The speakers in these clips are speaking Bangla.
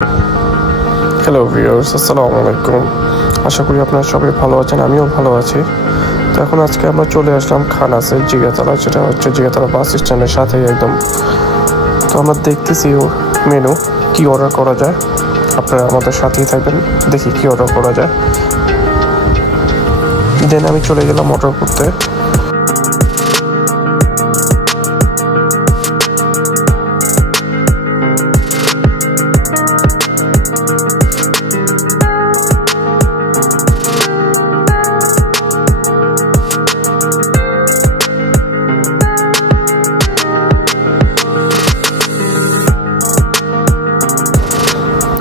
হ্যালো ভিউয়ার্স, আসসালামু আলাইকুম। আশা করি আপনারা সবাই ভালো আছেন, আমিও ভালো আছি। তো এখন আজকে আমরা চলে আসলাম খানাসে জিগাতলা, যেটা হচ্ছে জিগাতলা বাস স্ট্যান্ডের সাথেই একদম। তো আমরা দেখতেছি মেনু কি অর্ডার করা যায়। আপনারা আমাদের সাথেই থাকবেন, দেখি কি অর্ডার করা যায়। দেন আমি চলে গেলাম অর্ডার করতে।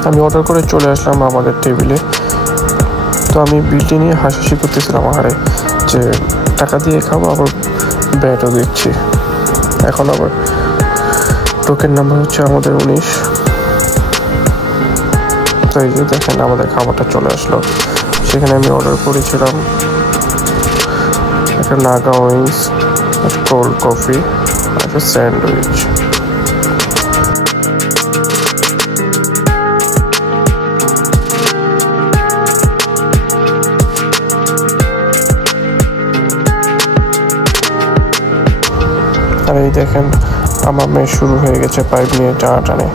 আমি অর্ডার করে চলে আসলাম আমাদের টেবিলে। তো আমি বিলটি নিয়ে হাসাহাসি করতেছিলাম আহারে যে টাকা দিয়ে খাবো, আবার ব্যাটও দিচ্ছি। এখন আবার টোকেন নাম্বার হচ্ছে আমাদের 19। তো এই যে দেখেন আমাদের খাবারটা চলে আসলো। সেখানে আমি অর্ডার করেছিলাম একটা নাগা উইংস, একটা কোল্ড কফি, একটা স্যান্ডউইচ। আর এই দেখেন আমার মেয়ে শুরু হয়ে গেছে পাইপ নিয়ে টানাটানি।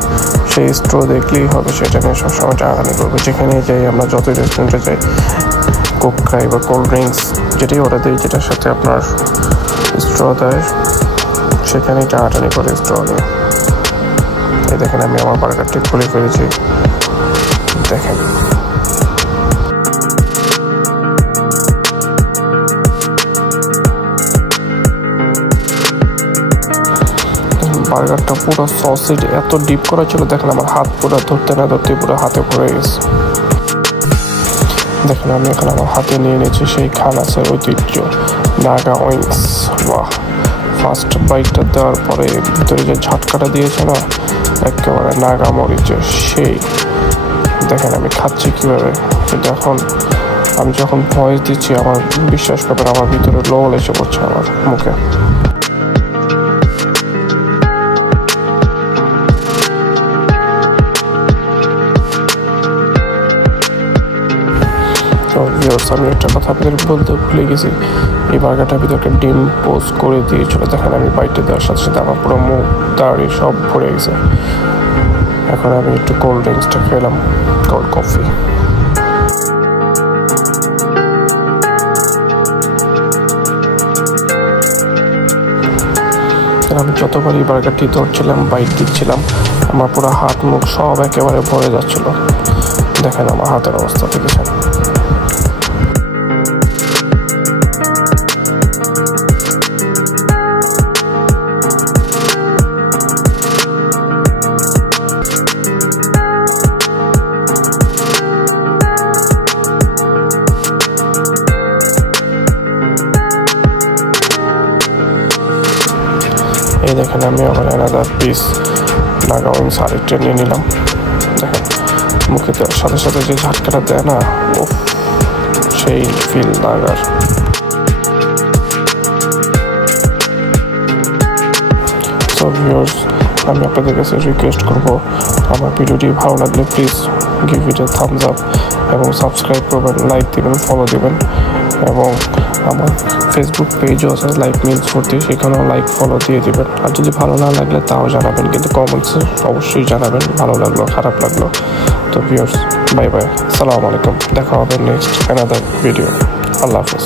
সেই স্ট্রো দেখলেই হবে সেটা নিয়ে সবসময় টানাটানি করবো। যেখানে যাই আমরা, যতই রেস্টুরেন্টে যাই, কোক খাই বা কোল্ড ড্রিঙ্কস যেটাই অর্ডার দিই, যেটার সাথে আপনার স্ট্র দেয়, সেখানেই টানাটানি করে স্ট্র নিয়ে। এই দেখেন আমি আমার বার্গারটি খুলে ফেলেছি, দেখেন। বার্গারটা পুরো সসেজ এত ডিপ করা ছিল, দেখেন আমার হাত পুরো ধরতে না ধরতে পুরো হাতে ভরে গেছে। দেখেন আমি এখানে আমার হাতে নিয়ে নিয়েছি সেই খানাসের ঐতিহ্য নাগা উইংস। বাহ, ফার্স্ট বাইটটা দেওয়ার পরে ভিতরে যে ঝাটকাটা দিয়েছে না, একেবারে নাগা মরিচে সেই। দেখেন আমি খাচ্ছি কীভাবে। কিন্তু এখন আমি যখন ভয়েস দিচ্ছি, আমার বিশ্বাস করবেন আমার ভিতরে লোল এসে পড়ছে আমার মুখে। আমি একটা কথা আপনাদের বলতে ভুলে গেছি, এই বার্গারটার ভিতরে ডিম পোস্ট করে দিয়েছিল। দেখেন আমি বাইটে দেওয়ার সাথে সাথে আমার পুরো মুখ দাঁড়িয়ে সব ভরে গেছে। এখন আমি একটু কোল্ড ড্রিঙ্কসটা খেলাম, কোল্ড কফি। আমি যতবার এই বার্গারটি ধরছিলাম, বাইট দিচ্ছিলাম, আমার পুরো হাত মুখ সব একেবারে ভরে যাচ্ছিল। দেখেন আমার হাতের অবস্থা দেখেছেন। এই দেখেন আমি আবার অ্যানাদার পিস নাগা উইংস আরেকটা নিয়ে নিলাম। দেখেন মুখে দেওয়ার সাথে সাথে যে ঝাটকাটা দেয় না, ও সেই ফিল নাগার। সো ভিউয়ার্স, আমি আপনাদের কাছে রিকোয়েস্ট করবো, আমার ভিডিওটি ভালো লাগলে please give it A Thums up এবং সাবস্ক্রাইব করবেন, লাইক দিবেন, ফলো দিবেন। এবং আমার ফেসবুক পেজও আছে লাইক মিলস ভর্তি, সেখানেও লাইক ফলো দিয়ে দিবেন। আর যদি ভালো না লাগলে তাও জানাবেন, কিন্তু কমেন্টসে অবশ্যই জানাবেন ভালো লাগলো খারাপ লাগলো। তো ভিউয়ার্স, বাই বাই, আসসালামু আলাইকুম। দেখা হবে নেক্সট অ্যানাদার ভিডিও। আল্লাহ হাফেজ।